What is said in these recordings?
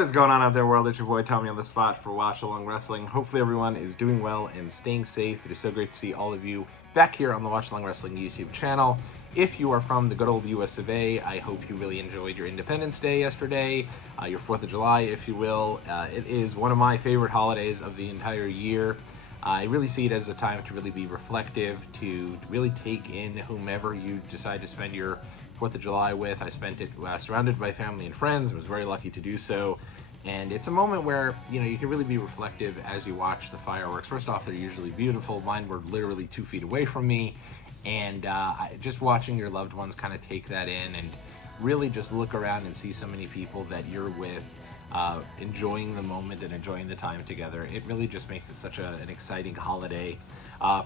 What is going on out there, world? It's your boy Tommy on the spot for Watch Along Wrestling. Hopefully everyone is doing well and staying safe. It is so great to see all of you back here on the Watch Along Wrestling YouTube channel. If you are from the good old US of A, I hope you really enjoyed your Independence Day yesterday, your 4th of July, if you will. It is one of my favorite holidays of the entire year. I really see it as a time to really be reflective, to really take in whomever you decide to spend your 4th of July with. I spent it surrounded by family and friends. I was very lucky to do so. And it's a moment where, you can really be reflective as you watch the fireworks. First off, they're usually beautiful. Mine were literally 2 feet away from me. And just watching your loved ones kind of take that in and really just look around and see so many people that you're with, enjoying the moment and enjoying the time together. It really just makes it such an exciting holiday.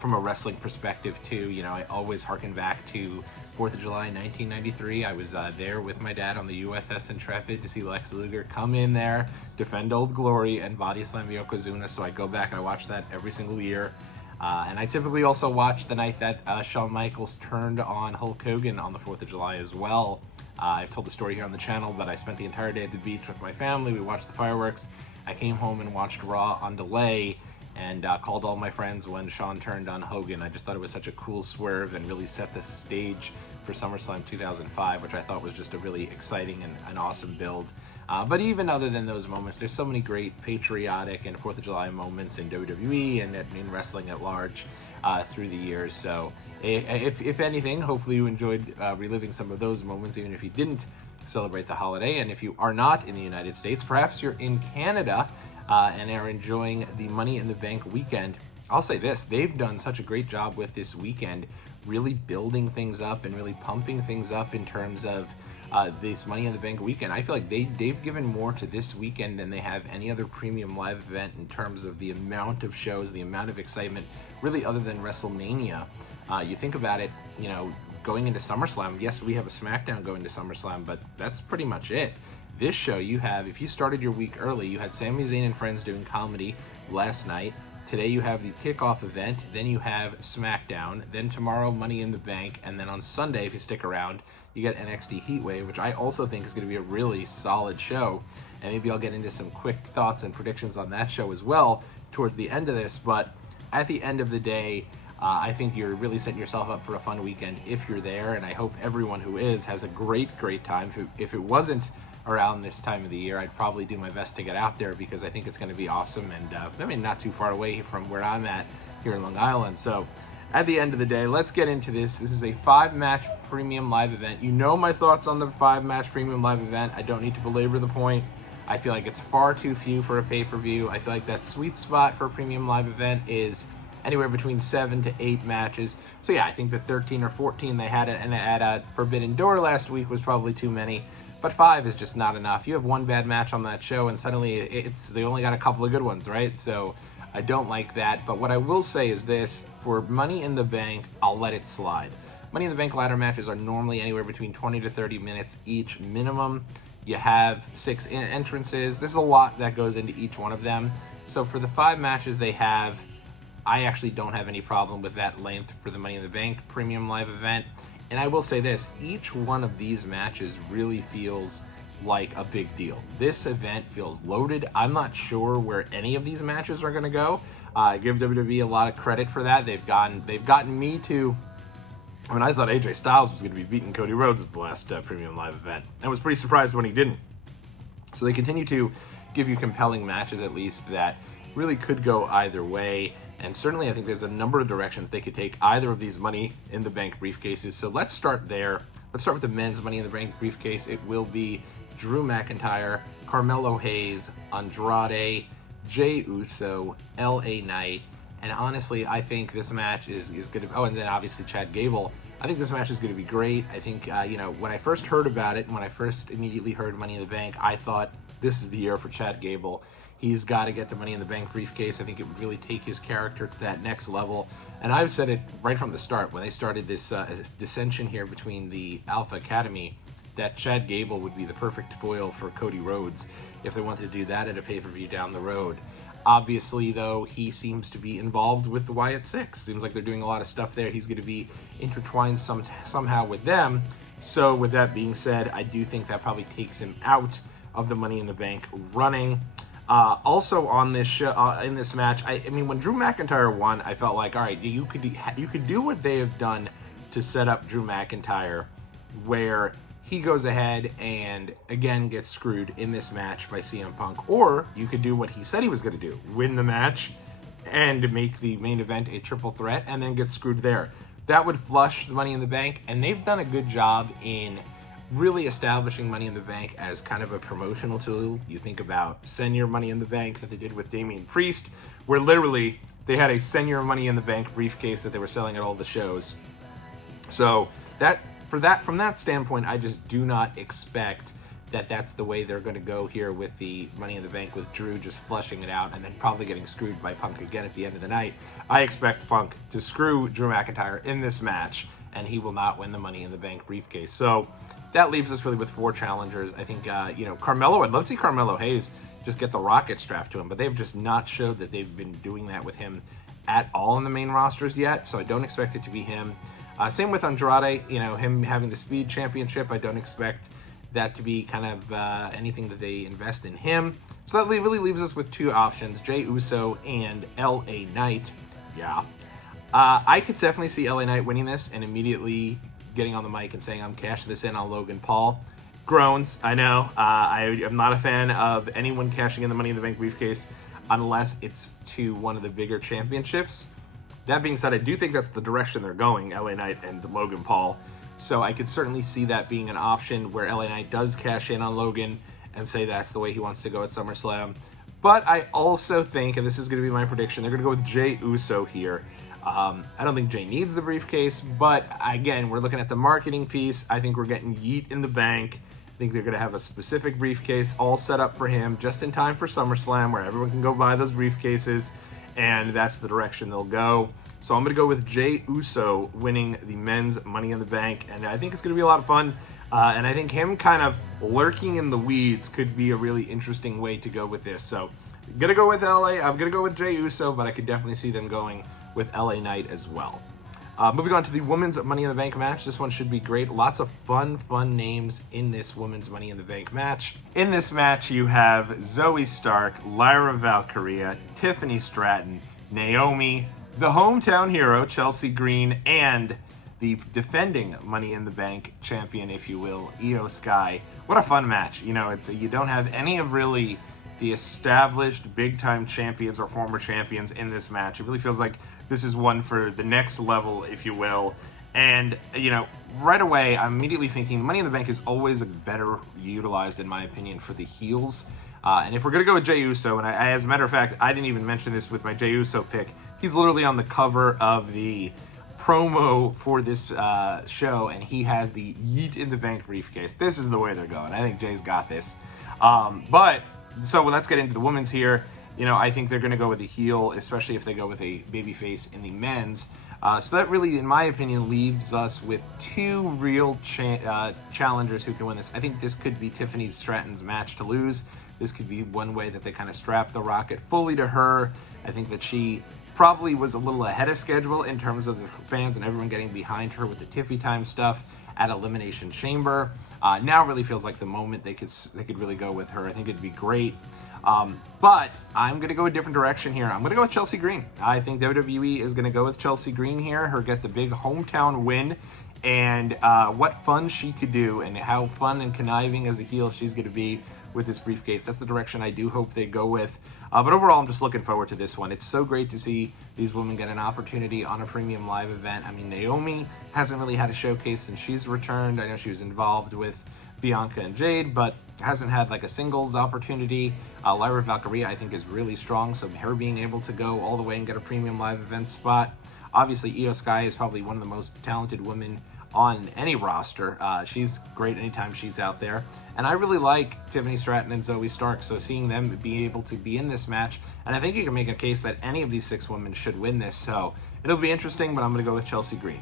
From a wrestling perspective too, I always harken back to 4th of July 1993. I was there with my dad on the USS Intrepid to see Lex Luger come in there, defend Old Glory, and body slam Yokozuna. So I go back and I watch that every single year. And I typically also watch the night that Shawn Michaels turned on Hulk Hogan on the 4th of July as well. I've told the story here on the channel, but I spent the entire day at the beach with my family. We watched the fireworks. I came home and watched Raw on delay and called all my friends when Shawn turned on Hogan. I just thought it was such a cool swerve and really set the stage for SummerSlam 2005, which I thought was just a really exciting and an awesome build. But even other than those moments, there's so many great patriotic and 4th of July moments in WWE and in wrestling at large through the years. So if anything, hopefully you enjoyed reliving some of those moments, even if you didn't celebrate the holiday. And if you are not in the United States, perhaps you're in Canada and are enjoying the Money in the Bank weekend. I'll say this, they've done such a great job with this weekend, really building things up and really pumping things up in terms of this Money in the Bank weekend. I feel like they've given more to this weekend than they have any other premium live event in terms of the amount of shows, the amount of excitement, really other than WrestleMania. You think about it, going into SummerSlam, yes, we have a SmackDown going to SummerSlam, but that's pretty much it. This show, if you started your week early, you had Sami Zayn and Friends doing comedy last night. Today you have the kickoff event, then you have SmackDown, then tomorrow Money in the Bank, and then on Sunday, if you stick around, you get NXT Heatwave, which I also think is going to be a really solid show. And maybe I'll get into some quick thoughts and predictions on that show as well towards the end of this. But at the end of the day, I think you're really setting yourself up for a fun weekend if you're there. And I hope everyone who is has a great time. If it wasn't around this time of the year, I'd probably do my best to get out there because I think it's going to be awesome. And not too far away from where I'm at here in Long Island. So at the end of the day, let's get into this. This is a 5-match premium live event. You know my thoughts on the 5-match premium live event. I don't need to belabor the point. I feel like it's far too few for a pay-per-view. I feel like that sweet spot for a premium live event is anywhere between 7 to 8 matches. So yeah, I think the 13 or 14 they had at Forbidden Door last week was probably too many. But 5 is just not enough. You have one bad match on that show and suddenly they only got a couple of good ones, right? So I don't like that. But what I will say is this, for Money in the Bank, I'll let it slide. Money in the Bank ladder matches are normally anywhere between 20 to 30 minutes each minimum. You have 6 entrances. There's a lot that goes into each one of them. So for the 5 matches they have, I actually don't have any problem with that length for the Money in the Bank premium live event. And I will say this, each one of these matches really feels like a big deal. This event feels loaded. I'm not sure where any of these matches are going to go. I give WWE a lot of credit for that. They've gotten me to, I thought AJ Styles was going to be beating Cody Rhodes at the last premium live event. I was pretty surprised when he didn't. So they continue to give you compelling matches, at least, that really could go either way. And certainly I think there's a number of directions they could take either of these Money in the Bank briefcases. So let's start there. Let's start with the men's Money in the Bank briefcase. It will be Drew McIntyre, Carmelo Hayes, Andrade, Jey Uso, LA Knight. And honestly, I think this match is going to... Oh, and then obviously Chad Gable. I think this match is going to be great. I think, when I first heard about it, when I first immediately heard Money in the Bank, I thought this is the year for Chad Gable. He's got to get the Money in the Bank briefcase. I think it would really take his character to that next level. And I've said it right from the start, when they started this dissension here between the Alpha Academy, that Chad Gable would be the perfect foil for Cody Rhodes if they wanted to do that at a pay-per-view down the road. Obviously, though, he seems to be involved with the Wyatt Six. Seems like they're doing a lot of stuff there. He's going to be intertwined somehow with them. So with that being said, I do think that probably takes him out of the Money in the Bank running. Also on this show, in this match, I mean, when Drew McIntyre won, I felt like, all right, you could do what they have done to set up Drew McIntyre, where he goes ahead and again gets screwed in this match by CM Punk, or you could do what he said he was going to do, win the match and make the main event a triple threat and then get screwed there. That would flush the Money in the Bank, and they've done a good job in really establishing Money in the Bank as kind of a promotional tool. You think about Senior Money in the Bank that they did with Damian Priest, where literally they had a Senior Money in the Bank briefcase that they were selling at all the shows. So from that standpoint, I just do not expect that that's the way they're going to go here with the Money in the Bank, with Drew just flushing it out and then probably getting screwed by Punk again at the end of the night. I expect Punk to screw Drew McIntyre in this match, and he will not win the Money in the Bank briefcase. So that leaves us really with 4 challengers. I think, Carmelo, I'd love to see Carmelo Hayes just get the rocket strapped to him, but they've just not showed that they've been doing that with him at all in the main rosters yet, so I don't expect it to be him. Same with Andrade, him having the Speed Championship. I don't expect that to be kind of anything that they invest in him. So that really leaves us with 2 options, Jey Uso and LA Knight. Yeah. I could definitely see LA Knight winning this and immediately getting on the mic and saying, I'm cashing this in on Logan Paul. Groans, I know. I am not a fan of anyone cashing in the Money in the Bank briefcase unless it's to one of the bigger championships. That being said, I do think that's the direction they're going, LA Knight and Logan Paul. So I could certainly see that being an option where LA Knight does cash in on Logan and say that's the way he wants to go at SummerSlam. But I also think, and this is going to be my prediction, they're going to go with Jey Uso here. I don't think Jey needs the briefcase, but again, we're looking at the marketing piece. I think we're getting Yeet in the Bank. I think they're going to have a specific briefcase all set up for him just in time for SummerSlam, where everyone can go buy those briefcases, and that's the direction they'll go. So I'm going to go with Jey Uso winning the men's Money in the Bank, and I think it's going to be a lot of fun. And I think him kind of lurking in the weeds could be a really interesting way to go with this. So I'm going to go with I'm going to go with Jey Uso, but I could definitely see them going with LA Knight as well. Moving on to the women's Money in the Bank match. This one should be great. Lots of fun names in this women's Money in the Bank match. In this match, you have Zoey Stark, Lyra Valkyria, Tiffany Stratton, Naomi, the hometown hero, Chelsea Green, and the defending Money in the Bank champion, if you will, Io Sky. What a fun match. You don't have any of really the established big-time champions or former champions in this match. It really feels like this is one for the next level, if you will. And, right away, I'm immediately thinking Money in the Bank is always better utilized, in my opinion, for the heels. And if we're going to go with Jey Uso, and I, as a matter of fact, I didn't even mention this with my Jey Uso pick, he's literally on the cover of the promo for this show, and he has the Yeet in the Bank briefcase. This is the way they're going. I think Jay's got this. So let's get into the women's here. I think they're going to go with the heel, especially if they go with a babyface in the men's. So that really, in my opinion, leaves us with 2 real challengers who can win this. I think this could be Tiffany Stratton's match to lose. This could be one way that they kind of strap the rocket fully to her. I think that she probably was a little ahead of schedule in terms of the fans and everyone getting behind her with the Tiffy time stuff at Elimination Chamber. Now really feels like the moment they could really go with her. I think it'd be great. But I'm going to go a different direction here. I'm going to go with Chelsea Green. I think WWE is going to go with Chelsea Green here. Her get the big hometown win. And what fun she could do, and how fun and conniving as a heel she's going to be with this briefcase. That's the direction I do hope they go with. But overall, I'm just looking forward to this one. It's so great to see these women get an opportunity on a premium live event. I mean, Naomi hasn't really had a showcase since she's returned. I know she was involved with Bianca and Jade, but hasn't had like a singles opportunity. Lyra Valkyria, I think, is really strong, so her being able to go all the way and get a premium live event spot. Obviously, Io Sky is probably one of the most talented women on any roster. She's great anytime she's out there. And I really like Tiffany Stratton and Zoey Stark, so seeing them be able to be in this match, and I think you can make a case that any of these 6 women should win this, so it'll be interesting, but I'm going to go with Chelsea Green.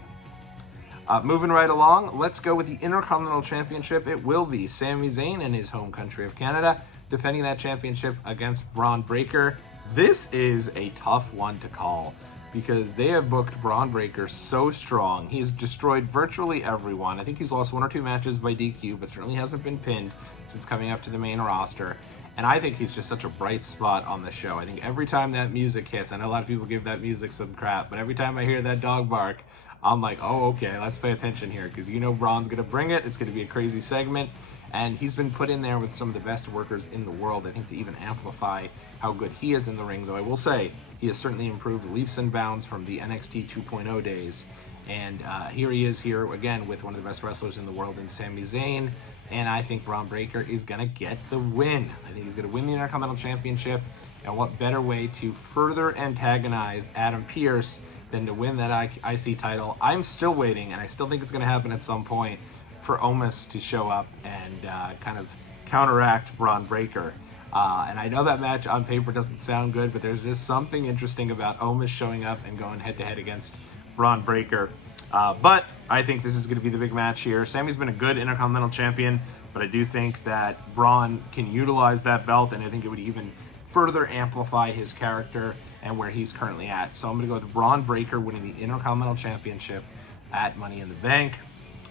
Moving right along, let's go with the Intercontinental Championship. It will be Sami Zayn in his home country of Canada, defending that championship against Braun Breaker. This is a tough one to call, because they have booked Braun Breaker so strong. He has destroyed virtually everyone. I think he's lost 1 or 2 matches by DQ, but certainly hasn't been pinned. since coming up to the main roster. And I think he's just such a bright spot on the show. I think every time that music hits, I know a lot of people give that music some crap, but every time I hear that dog bark, I'm like, oh, okay, let's pay attention here, because you know Braun's going to bring it. It's going to be a crazy segment. And he's been put in there with some of the best workers in the world, I think, to even amplify how good he is in the ring. Though I will say, he has certainly improved leaps and bounds from the NXT 2.0 days. And here he is here again with one of the best wrestlers in the world in Sami Zayn. And I think Braun Breaker is going to get the win. I think he's going to win the Intercontinental Championship. And what better way to further antagonize Adam Pearce than to win that IC title? I'm still waiting, and I still think it's going to happen at some point, for Omos to show up and kind of counteract Braun Breaker. And I know that match on paper doesn't sound good, but there's just something interesting about Omos showing up and going head-to-head against Braun Breaker. But I think this is going to be the big match here. Sami's been a good Intercontinental Champion, but I do think that Braun can utilize that belt, and I think it would even further amplify his character and where he's currently at. So I'm going to go with Braun Breaker winning the Intercontinental Championship at Money in the Bank.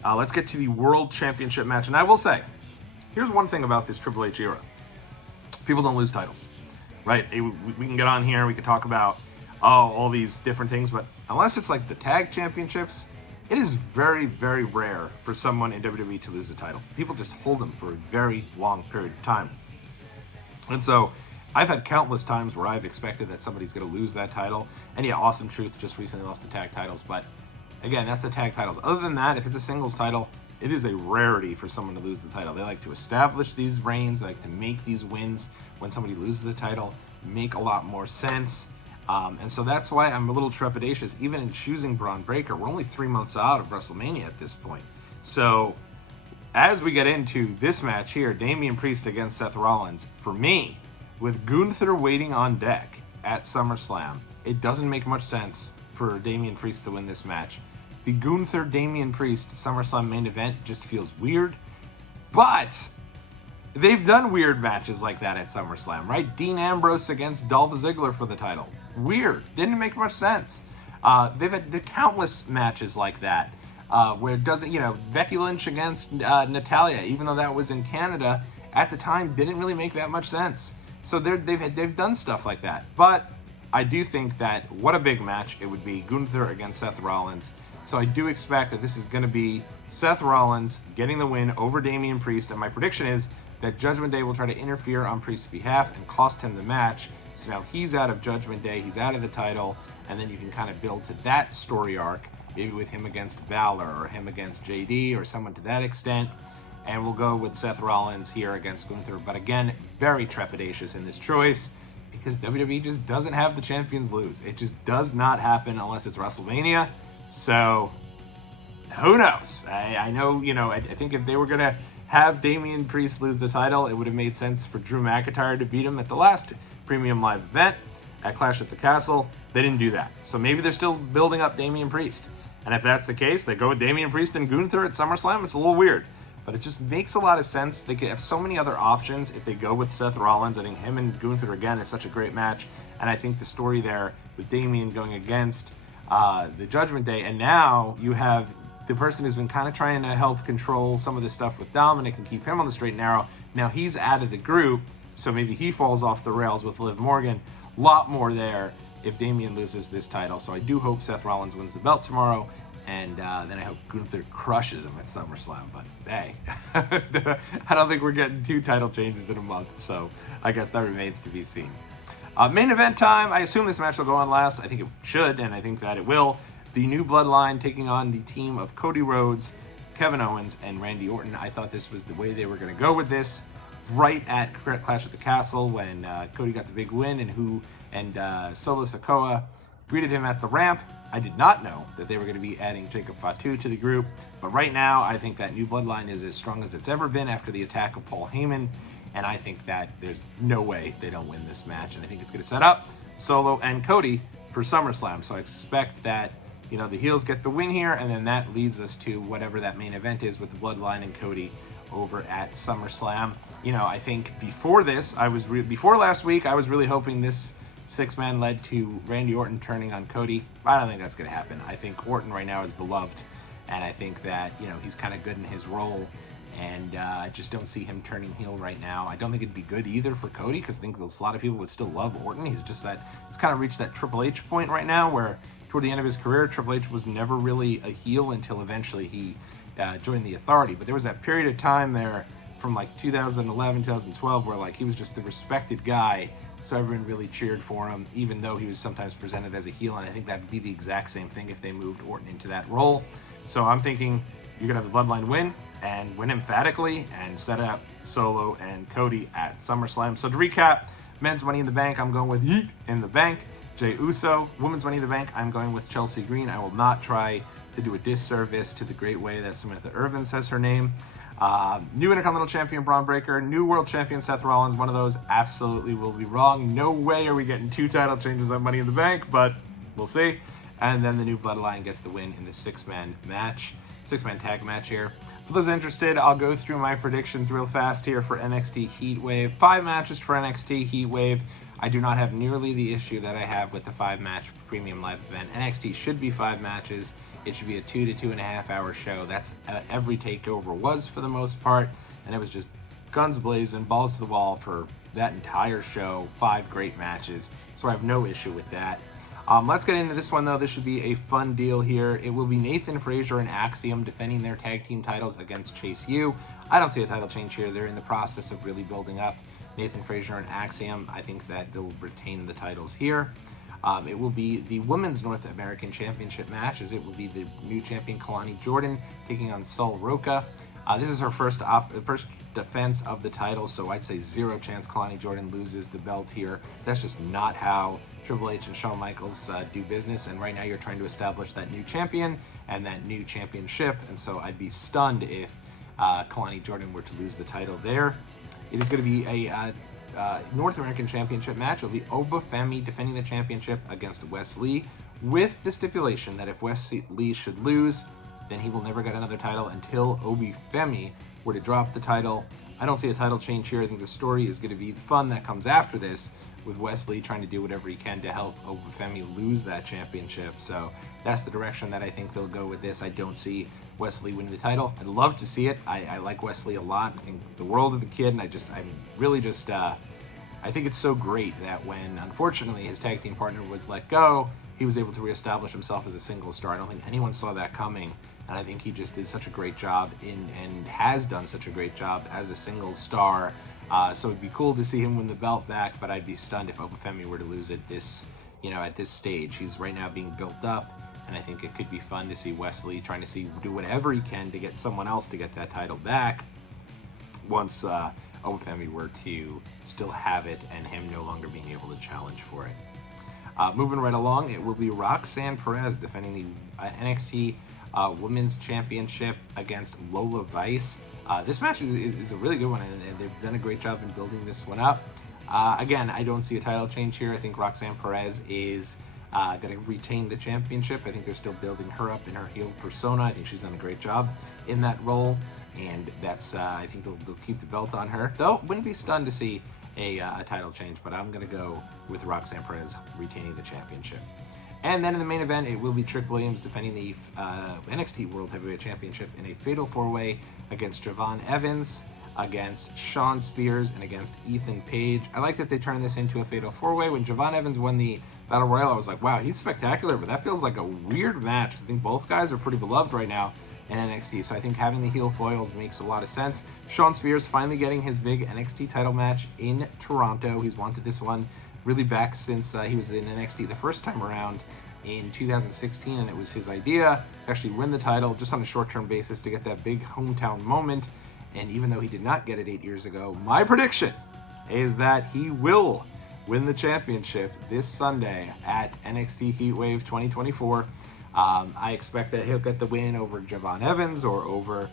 Let's get to the World Championship match. And I will say, here's one thing about this Triple H era. People don't lose titles, right? We can get on here, we can talk about, all these different things, but unless it's like the tag championships, it is very, very rare for someone in WWE to lose a title. People just hold them for a very long period of time. And so I've had countless times where I've expected that somebody's going to lose that title. And yeah, Awesome Truth just recently lost the tag titles, but again, that's the tag titles. Other than that, if it's a singles title, it is a rarity for someone to lose the title. They like to establish these reigns, they like to make these wins when somebody loses the title make a lot more sense. And so that's why I'm a little trepidatious, even in choosing Braun Breaker. We're only 3 months out of WrestleMania at this point. So as we get into this match here, Damian Priest against Seth Rollins, for me, with Gunther waiting on deck at SummerSlam, it doesn't make much sense for Damian Priest to win this match. The Gunther Damian Priest SummerSlam main event just feels weird, but they've done weird matches like that at SummerSlam, right? Dean Ambrose against Dolph Ziggler for the title. Weird. Didn't make much sense. They've had the countless matches like that, where it doesn't, Becky Lynch against Natalya, even though that was in Canada at the time, didn't really make that much sense. So they've done stuff like that. But I do think that what a big match it would be, Gunther against Seth Rollins. So I do expect that this is going to be Seth Rollins getting the win over Damian Priest, and my prediction is that Judgment Day will try to interfere on Priest's behalf and cost him the match. So now he's out of Judgment Day, he's out of the title, and then you can kind of build to that story arc, maybe with him against Balor or him against JD or someone to that extent. And we'll go with Seth Rollins here against Gunther. But again, very trepidatious in this choice because WWE just doesn't have the champions lose. It just does not happen unless it's WrestleMania. So who knows? I know, I think if they were going to have Damian Priest lose the title, it would have made sense for Drew McIntyre to beat him at the last Premium Live event at Clash at the Castle. They didn't do that. So maybe they're still building up Damian Priest. And if that's the case, they go with Damian Priest and Gunther at SummerSlam. It's a little weird, but it just makes a lot of sense. They could have so many other options if they go with Seth Rollins. I think him and Gunther, again, is such a great match. And I think the story there with Damian going against the Judgment Day, and now you have the person who's been kind of trying to help control some of this stuff with Dominic and keep him on the straight and narrow. Now he's out of the group, so maybe he falls off the rails with Liv Morgan. A lot more there if Damian loses this title. So I do hope Seth Rollins wins the belt tomorrow, and then I hope Gunther crushes him at SummerSlam. But hey, I don't think we're getting 2 title changes in a month, so I guess that remains to be seen. Main event time. I assume this match will go on last. I think it should, and I think that it will. The New Bloodline taking on the team of Cody Rhodes, Kevin Owens, and Randy Orton. I thought this was the way they were going to go with this. Right at Clash at the Castle when Cody got the big win and Solo Sikoa greeted him at the ramp. I did not know that they were going to be adding Jacob Fatu to the group, but right now I think that New Bloodline is as strong as it's ever been after the attack of Paul Heyman, and I think that there's no way they don't win this match, and I think it's going to set up Solo and Cody for SummerSlam. So I expect that the heels get the win here, and then that leads us to whatever that main event is with the Bloodline and Cody over at SummerSlam. I think before this, before last week, I was really hoping this 6-man led to Randy Orton turning on Cody. I don't think that's going to happen. I think Orton right now is beloved, and I think that, he's kind of good in his role. And I just don't see him turning heel right now. I don't think it'd be good either for Cody, because I think a lot of people would still love Orton. He's kind of reached that Triple H point right now where toward the end of his career, Triple H was never really a heel until eventually he joined the Authority. But there was that period of time there from like 2011, 2012, where like he was just the respected guy. So everyone really cheered for him, even though he was sometimes presented as a heel. And I think that would be the exact same thing if they moved Orton into that role. So I'm thinking you're going to have the Bloodline win, and win emphatically, and set up Solo and Cody at SummerSlam. So to recap, men's Money in the Bank, I'm going with Yeet in the Bank. Jey Uso. Women's Money in the Bank, I'm going with Chelsea Green. I will not try to do a disservice to the great way that Samantha Irvin says her name. New Intercontinental Champion Braun Breaker, new World Champion Seth Rollins. One of those absolutely will be wrong. No way are we getting 2 title changes on Money in the Bank, but we'll see. And then the new Bloodline gets the win in the 6-man tag match here. For those interested, I'll go through my predictions real fast here for NXT Heatwave. 5 matches for NXT Heatwave. I do not have nearly the issue that I have with the 5-match premium live event. NXT should be 5 matches. It should be a 2 to 2.5 hour show. That's every takeover was for the most part, and it was just guns blazing, balls to the wall for that entire show. 5 great matches, so I have no issue with that. Let's get into this one, though. This should be a fun deal here. It will be Nathan Frazier and Axiom defending their tag team titles against Chase U. I don't see a title change here. They're in the process of really building up Nathan Frazier and Axiom. I think that they'll retain the titles here. It will be the Women's North American Championship match, as it will be the new champion Kalani Jordan taking on Sol Roca. This is her first defense of the title, so I'd say 0 chance Kalani Jordan loses the belt here. That's just not how Triple H and Shawn Michaels do business, and right now you're trying to establish that new champion and that new championship, and so I'd be stunned if Kalani Jordan were to lose the title there. It is going to be a North American Championship match. It'll be Oba Femi defending the championship against Wes Lee, with the stipulation that if Wes Lee should lose, then he will never get another title until Obi Femi were to drop the title. I don't see a title change here. I think the story is going to be fun that comes after this, with Wes Lee trying to do whatever he can to help Oba Femi lose that championship. So that's the direction that I think they'll go with this. I don't see Wes Lee winning the title. I'd love to see it. I like Wes Lee a lot. I think the world of the kid, and I think it's so great that when, unfortunately, his tag team partner was let go, he was able to reestablish himself as a single star. I don't think anyone saw that coming, and I think he just did such a great job and has done such a great job as a single star. So it'd be cool to see him win the belt back, but I'd be stunned if Oba Femi were to lose it at this stage. He's right now being built up, and I think it could be fun to see Wes Lee trying to do whatever he can to get someone else to get that title back once Oba Femi were to still have it and him no longer being able to challenge for it. Moving right along, it will be Roxanne Perez defending the NXT Women's Championship against Lola Vice. This match is a really good one, and they've done a great job in building this one up. Again, I don't see a title change here. I think Roxanne Perez is going to retain the championship. I think they're still building her up in her heel persona. I think she's done a great job in that role, and that's I think they'll keep the belt on her. Though, wouldn't be stunned to see a title change, but I'm going to go with Roxanne Perez retaining the championship. And then in the main event, it will be Trick Williams defending the NXT World Heavyweight Championship in a fatal 4-way against Javon Evans, against Shawn Spears, and against Ethan Page. I like that they turned this into a fatal 4-way. When Javon Evans won the Battle Royal, I was like, wow, he's spectacular, but that feels like a weird match. I think both guys are pretty beloved right now in NXT, so I think having the heel foils makes a lot of sense. Shawn Spears finally getting his big NXT title match in Toronto. He's wanted this one really back since he was in NXT the first time around in 2016, and it was his idea to actually win the title just on a short-term basis to get that big hometown moment. And even though he did not get it 8 years ago, my prediction is that he will win the championship this Sunday at NXT Heatwave 2024. I expect that he'll get the win over Javon Evans or over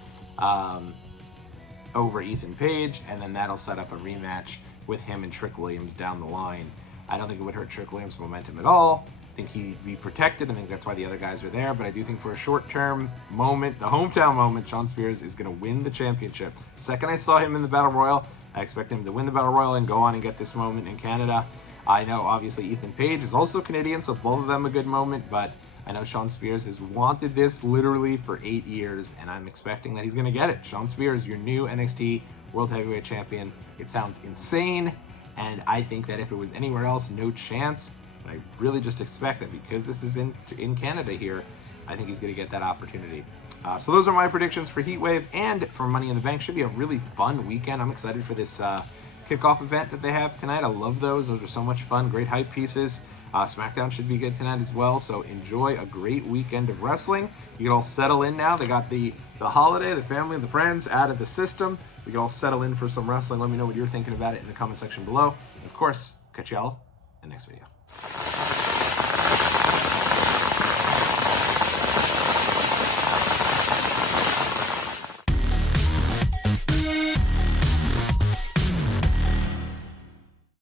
Ethan Page, and then that'll set up a rematch with him and Trick Williams down the line. I don't think it would hurt Trick Williams' momentum at all. I think he'd be protected. I think that's why the other guys are there, but I do think for a short-term moment, the hometown moment, Shawn Spears is going to win the championship. Second I saw him in the Battle Royal, I expect him to win the Battle Royal and go on and get this moment in Canada. I know, obviously, Ethan Page is also Canadian, so both of them a good moment, but I know Shawn Spears has wanted this literally for 8 years, and I'm expecting that he's going to get it. Shawn Spears, your new NXT World Heavyweight Champion. It sounds insane, and I think that if it was anywhere else, no chance. But I really just expect that because this is in Canada here, I think he's going to get that opportunity. So those are my predictions for Heatwave and for Money in the Bank. Should be a really fun weekend. I'm excited for this kickoff event that they have tonight. I love those. Those are so much fun. Great hype pieces. SmackDown should be good tonight as well. So enjoy a great weekend of wrestling. You can all settle in now. They got the holiday, the family, and the friends out of the system. We can all settle in for some wrestling. Let me know what you're thinking about it in the comment section below. And of course, catch y'all in the next video.